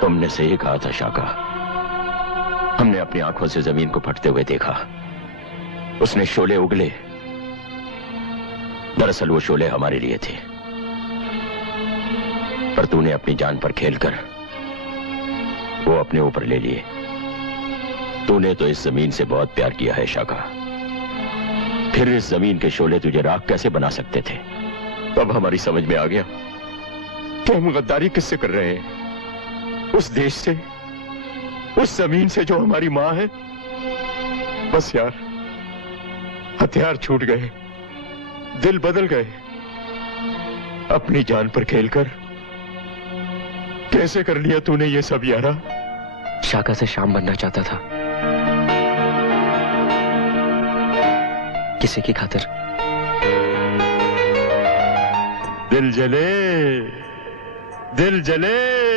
तुमने सही कहा था शाका। हमने अपनी आंखों से जमीन को फटते हुए देखा। उसने शोले उगले। दरअसल वो शोले हमारे लिए थे, पर तूने अपनी जान पर खेलकर वो अपने ऊपर ले लिए। तूने तो इस जमीन से बहुत प्यार किया है शाका, फिर इस जमीन के शोले तुझे राख कैसे बना सकते थे? अब हमारी समझ में आ गया कि हम गद्दारी किससे कर रहे हैं। उस देश से, उस जमीन से जो हमारी मां है। बस यार, हथियार छूट गए, दिल बदल गए। अपनी जान पर खेलकर कैसे कर लिया तूने ये सब यारा? शाका से शाम बनना चाहता था, किसी की खातिर। दिल जले, दिल जले।